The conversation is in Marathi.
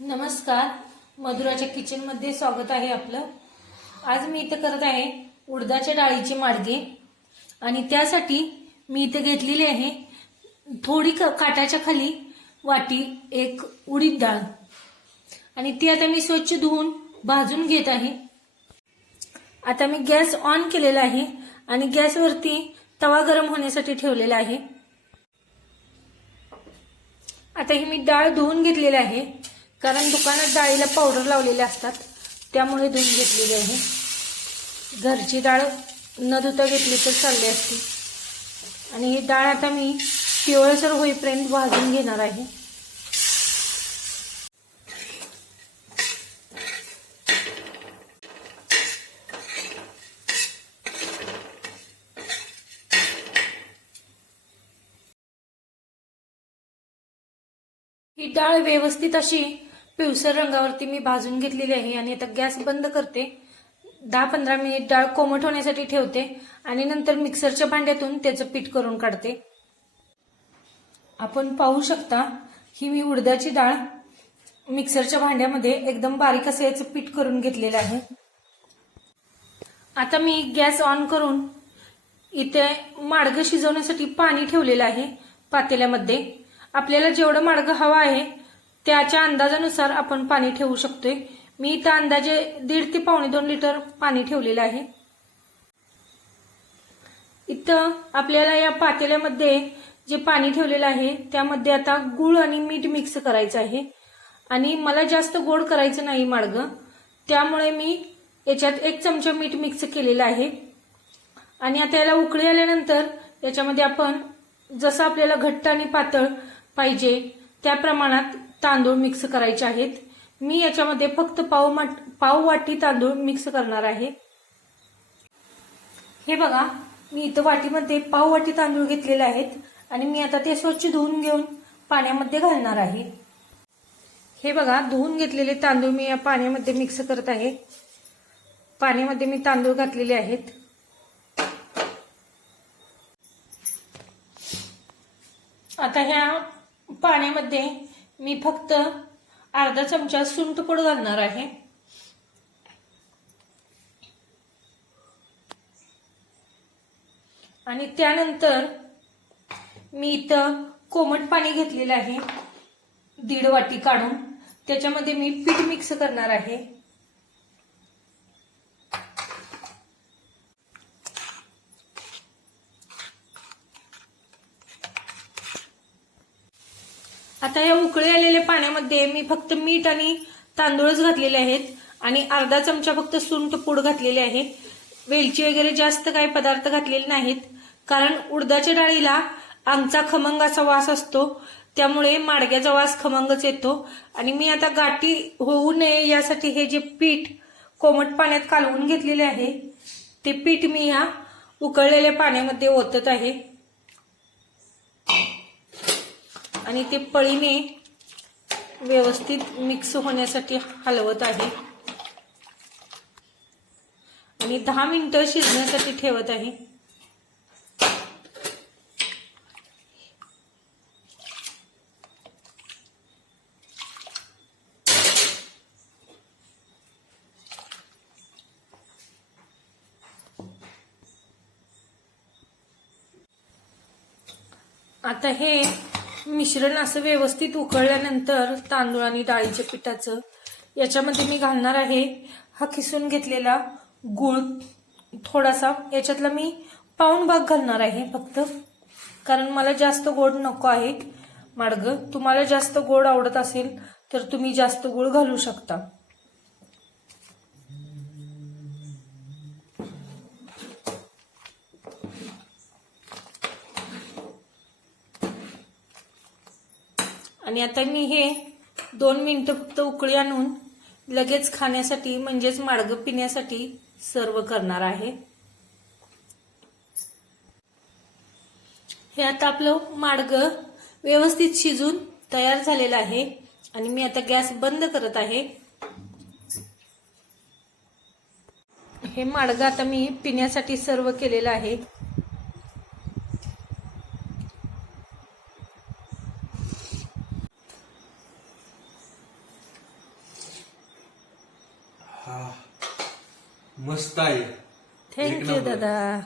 नमस्कार. मधुराच्या किचनमध्ये स्वागत आहे आपलं. आज मी इथं करत आहे उडदाच्या डाळीचे माडगे. आणि त्यासाठी मी इथं घेतलेली आहे थोडी काटाच्या खाली वाटी एक उडीद डाळ. आणि ती आता मी स्वच्छ धुवून भाजून घेत आहे. आता मी गॅस ऑन केलेला आहे आणि गॅसवरती तवा गरम होण्यासाठी ठेवलेला आहे. आता ही मी डाळ धुवून घेतलेली आहे. कारण दुकानात डाळीला पावडर लावलेले असतात त्यामुळे धुवून घेतलेली आहे. घरची डाळ न धुता घेतली तर चालली असती. आणि ही डाळ आता मी पिवळसर होईपर्यंत भाजून घेणार आहे. ही डाळ व्यवस्थित अशी पिवसर रंगावरती मी भाजून घेतलेली आहे आणि आता गॅस बंद करते. दहा पंधरा मिनिट डाळ कोमट होण्यासाठी ठेवते आणि नंतर मिक्सरच्या भांड्यातून त्याचं पीठ करून काढते. आपण पाहू शकता ही मी उडदाची डाळ मिक्सरच्या भांड्यामध्ये एकदम बारीक असं याचं पीठ करून घेतलेलं आहे. आता मी गॅस ऑन करून इथे माडगं शिजवण्यासाठी पाणी ठेवलेलं आहे पातेल्यामध्ये. आपल्याला जेवढं माडगं हवं आहे त्याच्या अंदाजानुसार आपण पाणी ठेवू शकतोय. मी इथं अंदाजे दीड ते पावणे दोन लिटर पाणी ठेवलेलं आहे. इथं आपल्याला या पातेल्यामध्ये जे पाणी ठेवलेलं आहे त्यामध्ये आता गुळ आणि मीठ मिक्स करायचं आहे. आणि मला जास्त गोड करायचं नाही माडगं त्यामुळे मी याच्यात एक चमचा मीठ मिक्स केलेलं आहे. आणि आता याला उकळी आल्यानंतर याच्यामध्ये आपण जसं आपल्याला घट्ट आणि पातळ पाहिजे त्या प्रमाणात तांदूळ मिक्स करायचे आहेत. मी याच्यामध्ये फक्त पाव माट पाव वाटी तांदूळ मिक्स करणार आहे. हे बघा मी इथं वाटीमध्ये पाव वाटी तांदूळ घेतलेले आहेत आणि मी आता ते स्वच्छ धुवून घेऊन पाण्यामध्ये घालणार आहे. हे बघा धुवून घेतलेले तांदूळ मी या पाण्यामध्ये मिक्स करत आहे. पाण्यामध्ये मी तांदूळ घातलेले आहेत. आता ह्या पाण्यामध्ये मी फक्त अर्धा चमचा सुंठपूड घालणार आहे. आणि त्यानंतर मी इथं कोमट पाणी घेतलेलं आहे. दीड वाटी काढून. त्याच्यामध्ये मी पीठ मिक्स करणार आहे. आता या उकळे आलेल्या पाण्यामध्ये मी फक्त मीठ आणि तांदूळच घातलेले आहेत आणि अर्धा चमचा फक्त सुंठ पूड घातलेले आहे. वेलची वगैरे जास्त काही पदार्थ घातलेले नाहीत कारण उडदाच्या डाळीला आमचा खमंगाचा वास असतो त्यामुळे माडग्याचा वास खमंगच येतो. आणि मी आता गाठी होऊ नये यासाठी हे जे पीठ कोमट पाण्यात कालवून घेतलेले आहे ते पीठ मी ह्या उकळलेल्या पाण्यामध्ये ओतत आहे. आणि ते पळीने व्यवस्थित मिक्स होण्यासाठी हलवत आहे. आणि दहा मिनिटं शिजण्यासाठी ठेवत आहे. आता हे मिश्रण असं व्यवस्थित उकळल्यानंतर तांदूळ आणि डाळीच्या पिठाचं याच्यामध्ये मी घालणार आहे हा खिसून घेतलेला गुळ. थोडासा याच्यातला मी पाऊण भाग घालणार आहे फक्त कारण मला जास्त गोड नको आहे. मार्ग तुम्हाला जास्त गोड आवडत असेल तर तुम्ही जास्त गुळ घालू शकता. आणि आता मी हे दोन मिनटं फक्त उकळी आणून लगेच खाण्यासाठी म्हणजेच माडगं पिण्यासाठी सर्व करणार आहे. हे आता आपलं माडगं व्यवस्थित शिजून तयार झालेलं आहे आणि मी आता गॅस बंद करत आहे. हे माडगं आता मी पिण्यासाठी सर्व केलेलं आहे. हा. मस्त आहे. थँक्यू. दादा.